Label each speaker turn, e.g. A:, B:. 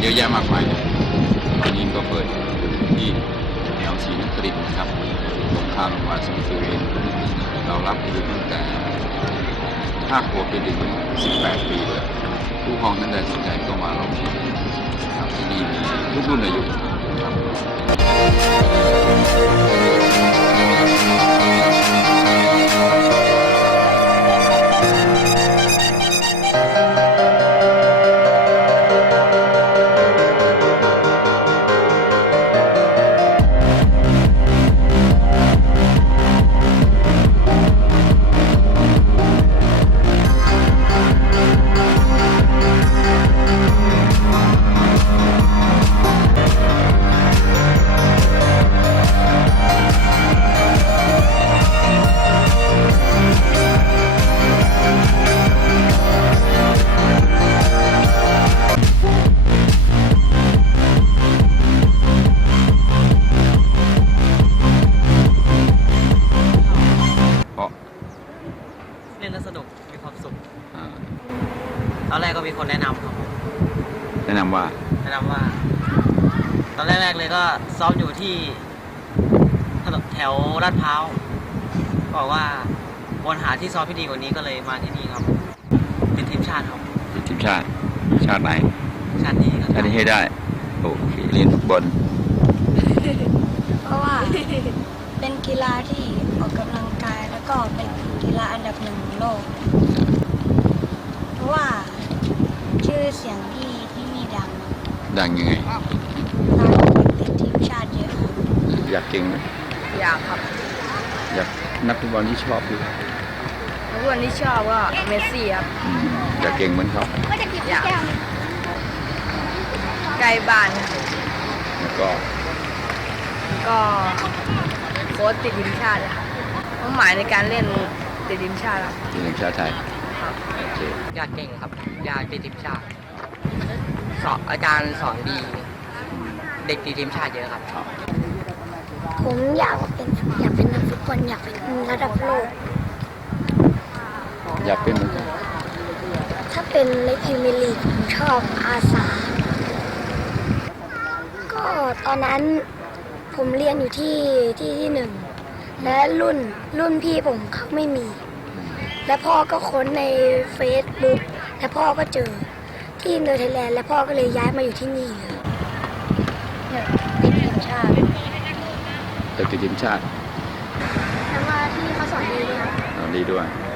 A: เยอะแยะมากมายเลยตอนนี้ก็เปิดที่แนวสีนครินนะครับตรงข้ามโรงพยาบาลสมุทรสุรินทร์เรารับคือตั้งแต่ห้าขวบไปถึง18ปีเลยผู้ปกครองท่านใดสนใจก็มาลองชิมครับที่นี่มีทุกรุ่นอายุเพ
B: อนแรกก็มีคนแนะนำครับ
A: แนะนำว่า
B: แนะนำว่า ตอนแรกๆเลยก็ซ้อมอยู่ที่ถนนแถวลาดพร้าวบอกว่าวนหาที่ซ้อมที่ดีกว่านี้ก็เลยมาที่นี่ครับ ติดทีมชาติครับ
A: ติดทีมชาติ ชาติไหน
B: ชาตินี้ครับ
A: ชาตินี้ให้ได้ โอเค เรียนฟุตบอล
C: เพราะว่าเป็นกีฬาที่ออกกำลังกายแล้วก็เป็นกีฬาอันดับหนึ่งของโลก เพราะว่าชื่อ เสียงที่ที่นี่ดัง
A: ดังยังไง
C: เราเป็นทีมชาติเยอะครับ
A: อยากเก่งไหม
D: อยากครับ
A: อยากนักฟุตบอลที่ชอบดู
D: ทุกคนที่ชอบก็เมสซี่ครับ
A: อืมอยากเก่งเหมือนเขา
D: อยากใกล้บ้านครับ
A: แล้วก็
D: ก็โค้ชติดทีมชาติเลยครับเป้าหมายในการเล่นติดทีมชาติครับ
A: ทีมชาติไทย
D: ครับ
A: โอเค
B: อยากเก่งครับ อยากติดทีมชาติ สอนอาจารย์สอนดี เด็กติดทีมชาติเยอะครับ
C: ผมอยากเป็นอยากเป็นนักฟุตบอลอยากเป็นระดับโลก
A: อยากเป็นเหมือนกัน
C: ถ้าเป็นในพรีเมียร์ลีกผมชอบอาสา ก็ตอนนั้นผมเรียนอยู่ที่ที่ที่หนึ่ง และรุ่นรุ่นพี่ผมเขาไม่มี และพ่อก็ค้นในเฟซบุ๊กและพ่อก็เจอ ที่อินเตอร์ไทยแลนด์และพ่อก็เลยย้ายมาอยู่ที่นี่เลยเนี่ยเป็นทีมชาติ
A: แต่ติดทีมชาติ
C: แต่ว่าที่เขาสอนดีด้วยครับ
A: เอาดีด้วย
C: ใ